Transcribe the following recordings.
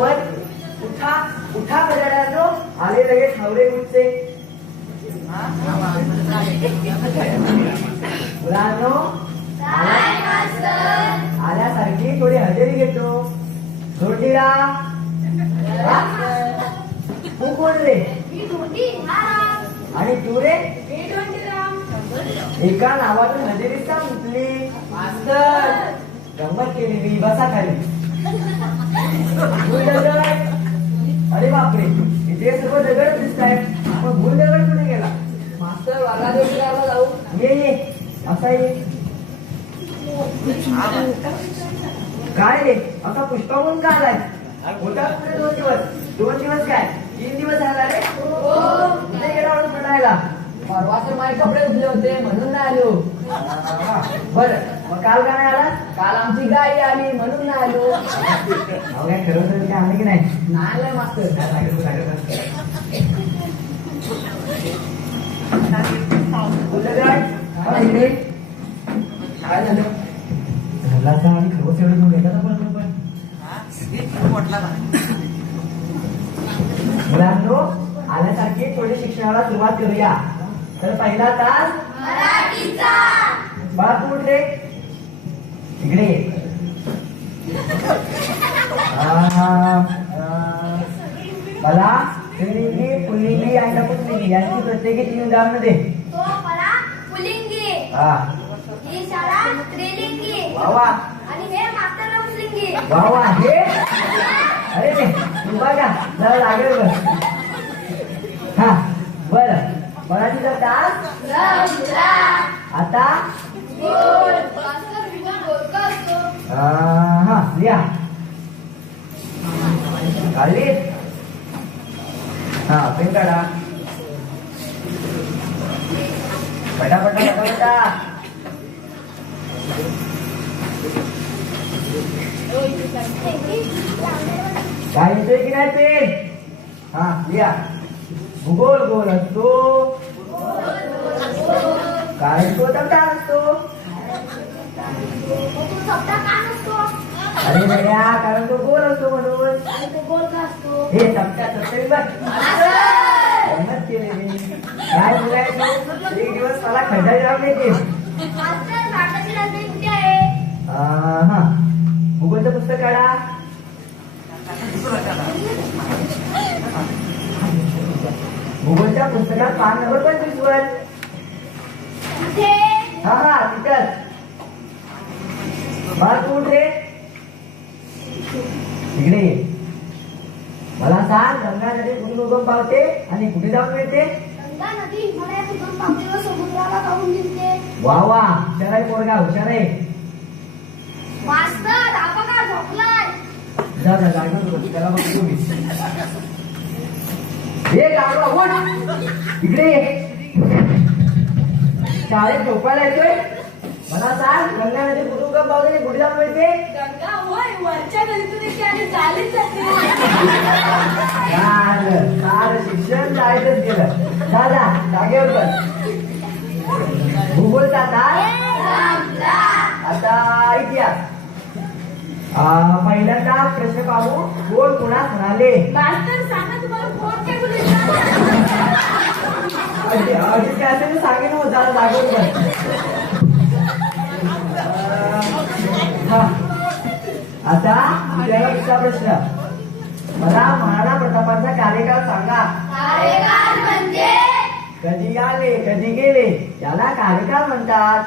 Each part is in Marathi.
वर उठा उठा गजाननो, आले लगेच हवरे कुठचे. मुलांनो आल्यासारखी थोडी हजेरी घेतो. धोंडीरा तू कोण रे? आणि तू रे? एका नावातून हजेरीच का सुटली? मास्तर गंमत केलेली, बसा खाली. अरे बापरे, इथे सर्व दगड दिसत आहेत. मग भूल दगड कुठे गेला? मास्तर वाला देवळाला जाऊ. ये असा ये. काय रे असा पुष्पा म्हणून का आलाय? होता पुढे 2 दिवस. 2 दिवस काय 3 दिवस झाला रे. कुठे गेला म्हणून म्हणायला? परवा तर माझे कपडे धुतले होते म्हणून नाही आलो. बरं मग काल का नाही आला? काल आमची गाई आली म्हणून नाही आलो. काय खरं काय आले की नाही? नाही मास्तर. काय झालं? घरलाचा आणि खरवच एवढं घेऊन एखादा पण मुलांनो आल्यासारखी थोडी शिक्षणाला सुरुवात करूया. तर पहिला तास मराठीचा. बाळा तू उठले इकडे. मला स्त्रीलिंगी पुल्लिंगी आणि नपुंसकलिंगी यांची प्रत्येकी 3 उदाहरणं दे. पुल्लिंगी. ही शाळा स्त्रीलिंगी. वावा. आणि हे मास्तर नपुंसकलिंगी. वावा हे. अरे तू बघा जरा लागेल बस. हा बरं मराठीचा तास संपला. आता बोल. मास्तर विना बोलका असतो. हा लिहा. काढली. हा पेन काढा. पटापटा पटापटा. काय येतोय की नाही पेन? हा लिहा. भूगोल गोल असतो कारण तो चपटा असतो. तू चपटा का नसतो? अरे बघा कारण तो गोल असतो म्हणून. आणि तो गोल का असतो? हे चपटा चपटे बघ. गंमत केलेली. काय बोलायचं? 1 दिवस मला खड्डा जाऊ देते. मास्तर भारताची राजधानी कुठे आहे? हा भूगोलचं पुस्तक काढा. भूगोलच्या पुस्तकात पान नंबर 25 वर. कुठे? हा तिथंच. बाळ तू उठ रे इकडे ये. मला सांग गंगा नदी कुठून उगम पावते आणि कुठे जाऊन मिळते? गंगा नदी हिमालयात उगम पावते व समुद्राला जाऊन मिळते. वा वा हुशार आहे पोरगा हुशार आहे. मास्तर हा बघा झोपलाय. जा जा जागो त्याला बघतो मी. हे गाडवा उठ इकडे ये. शाळेत झोपायला येतोय. मला सांग गंगा नदी कुठून उगम पावते कुठे जाऊन मिळते? गंगा होय वरच्या नदीतून येते आणि चालीत जाते. सार शिक्षण जायचंच गेलं. दादा जागेवर बस. भूगोलचा तास संपला. आता इतिहास. पहिल्यांदा प्रश्न पाहू. कोण कोणास म्हणाले? मास्तर सांगा तुम्हाला कोण काय बोलले? अगदी काय असेल सांगेन मग जरा जागेवर बस. आता आपल्याला दुसरा प्रश्न. मला महाराणा प्रतापांचा कार्यकाळ सांगा. कार्यकाळ म्हणजे कधी आले कधी गेले याला कार्यकाळ म्हणतात.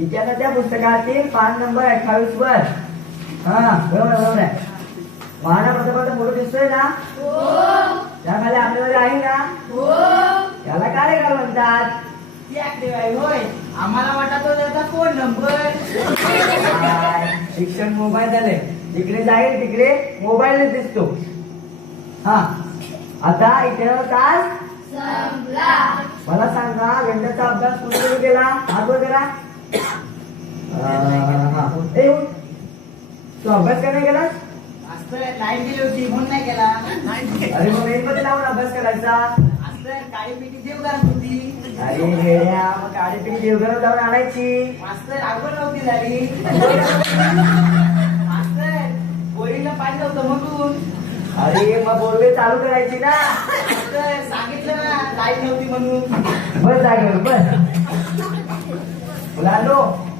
इतिहासाच्या पुस्तकातील पान नंबर 28 वर. हा बरोबर बरोबर आहे. महाराणा प्रतापांचा फोटो दिसतोय ना? त्याखाली आपल्यामध्ये आहे ना? त्याला कार्यकाळ म्हणतात. होय आम्हाला वाटत त्याचा फोन नंबर. शिक्षण मोबाईल झाले. जिकडे जाईल तिकडे मोबाईलच दिसतो. हा आता इतिहास तास संपला. मला सांगा गणिताचा अभ्यास कुठे सुरू केला? हात वर करा. तू अभ्यास का नाही केलास? लाईन गेली होती म्हणून नाही गेला. अरे मग रेन मध्ये लावून अभ्यास करायचा. काळी पेटी देव घरात होती. अरे वेड्या मग काळी पिढी देवघरात जाऊन आणायची. मास्तर आगोल नव्हती झाली. मास्तर बोरीला पाणी नव्हतं म्हणून. अरे मग बोलवे चालू करायची ना. मास्तर सांगितलं ना लाईट नव्हती म्हणून. बस जागेवर बस. मुलांनो,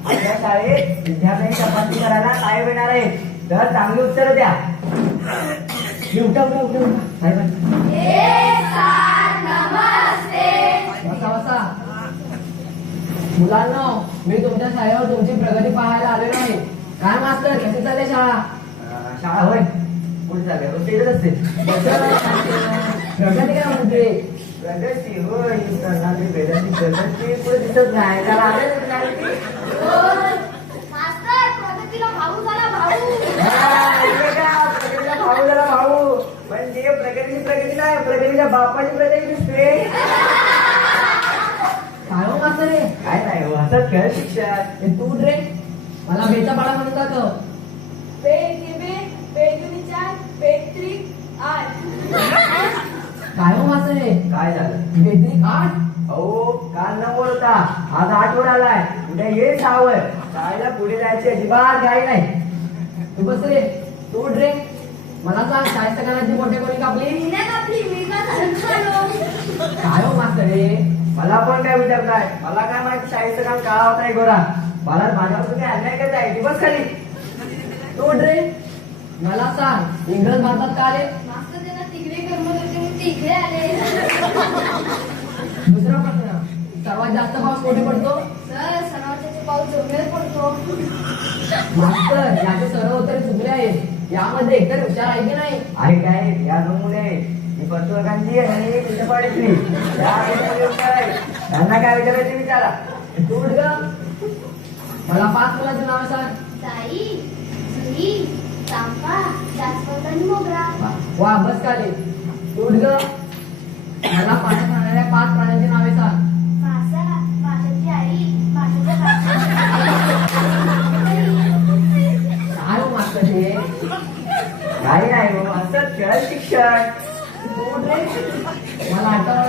आपल्या शाळेत विद्यार्थ्यांची तपासणी करायला साहेब येणार आहे, तर चांगली उत्तरं द्या. उठा उठा उठा उठा साहेबांची. बसा बसा. मुलांनो, मी तुमच्या शाळेवर तुमची प्रगती पाहायला आलेलो आहे. काय मास्तर, कशी चालली शाळा? शाळा होय कुठे झाले रोज येतच असते. प्रगती काय म्हणते? प्रगती होय करणारी वेदांची प्रगती पुढे दिसत नाही. त्याला आले नाही ती. मास्तर प्रगतीला भाऊ झाला भाऊ. प्रगतीला भाऊ झाला भाऊ. म्हणजे प्रगतीची प्रगती नाही, प्रगतीच्या बापाची प्रगती दिसते. काय हो मास्तर हे? काय नाही हो असं खेळ शिक्षण. हे तू रे मला बेचा पाडा म्हणतात. काय हो मास्तर हे? काय झालं? बेत्री 8? अहो काल 9 वर होता, आज 8 वर आलाय. उद्या येईल 6 वर. शाळेला पुढे जायची अजिबात घाई नाही. तू बस रे. तू रे मला सांग, शाळेच्या कानाची मोठे कोणी कापली? हिने कापली, मी का झालो. काय हो मास्तर हे? मला पण काय विचारताय? मला काय माहिती शाळेचं काम का होत आहे गोरा. मला माझ्यावर तुम्ही अन्याय करताय. दिवस खाली. तू रे मला सांग, इंग्रज भारतात का आले? मास्तर त्यांना तिकडे करमत होते म्हणून ते इकडे आले. दुसरा प्रश्न, सर्वात जास्त पाऊस कुठे पडतो? सर सणावारचा पाऊस जमिनीवर पडतो. मास्तर याचे सर्व उत्तरे चुकले आहेत. यामध्ये एकतर हुशार आहे की नाही? आहे काय? या 2 मुले मी पत्रकारांची आणि एक चित्रपटाची. या 2 मुले हुशार आहेत. त्यांना काय विचारायचे विचारा. तू उठ ग. मला 5 मुलांची नावे सांग. साई, जुई, चांपा, जास्वंद आणि मोगरा. वा बस खाली. तू उठ ग. मला पाण्यात राहणाऱ्या 5 प्राण्यांची नावे सांग. मासा, माशाची आई, माशाच्या काय हो मास्तर हे? काही नाही हो असं खेळ शिक्षण. तू उठ रे. मला आठवण.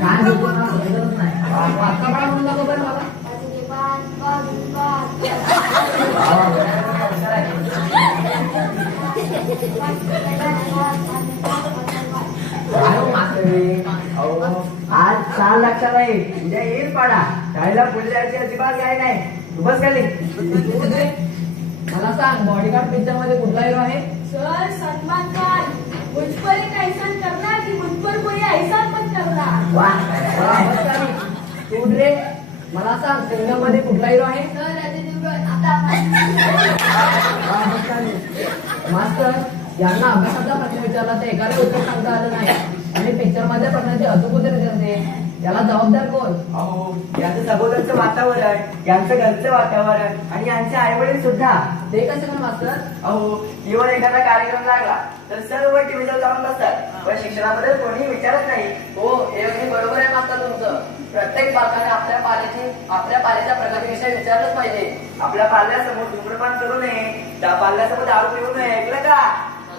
काय बोलतो ना समजतच नाही. आता काय म्हणला बघ मला. काय हो मास्तर हे? अहो आज 6 लक्षात नाही, उद्या येईल पाडा. शाळेला पुढे जायची अजिबात काही नाही. तू बस खाली. तू उठ रे. मला सांग, बॉडीगार्ड पिक्चर मध्ये कुठला हिरो आहे? सर सलमान खान. मुझ पर एक एहसान करना कि मुझ पर कोई एहसान मत करना. वा वा, बस खाली. तू उठ रे. मला सांग, सिंगम मध्ये कुठला हिरो आहे? सर अजय देवगण. आता वा, बस खाली. मास्तर यांना अभ्यासाचा प्रश्न विचारला तर एकाला उत्तर सांगता आलं नाही आणि पिक्चर मधल्या प्रश्नाचे अचूक उत्तर देते. याला जबाबदार कोण? अहो यांचं सभोवतालचं वातावरण, यांचं घरचं वातावरण आणि यांचे आई वडील सुद्धा. ते कसं काय मास्तर? अहो टीव्हीवर एखादा कार्यक्रम लागला तर सर्व टीव्हीवर जाऊन बसतात, पण शिक्षणाबद्दल कोणी विचारत नाही. हो, हे अगदी बरोबर आहे मास्तर तुमचं. प्रत्येक पालकाने आपल्या पाल्याच्या प्रगतीविषयी विचारलंच पाहिजे. आपल्या पाल्यासमोर धूम्रपान करू नये, त्या पाल्यासमोर दारू पिऊ नये. ऐकलं का?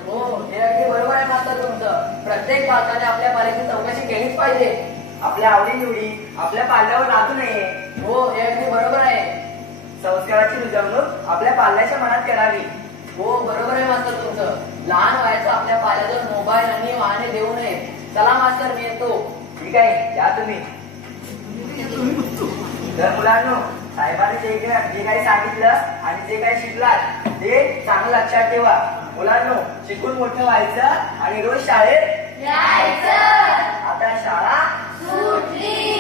हो, हे अगदी बरोबर आहे मास्तर तुमचं. प्रत्येक पालकाने आपल्या पाल्याची चौकशी केलीच पाहिजे. आपल्या आवडीनिवडी आपल्या पाल्यावर लादू नये. हो, हे अगदी बरोबर आहे. संस्काराची रुजवणूक आपल्या पाल्याच्या मनात करावी. हो, बरोबर आहे मास्तर तुमचं. लहान वयाचं आपल्या पाल्यावर मोबाईल आणि वाहने देऊ नये. चला मास्तर, मी येतो. ठीक आहे, या तुम्ही. तर मुलांनो, साहेबांनी जे काही सांगितलं आणि जे काही शिकलात ते चांगलं लक्षात ठेवा. मुलांनो, शिकून मोठं व्हायचं आणि रोज शाळेत यायचं. आता शाळा सुटली.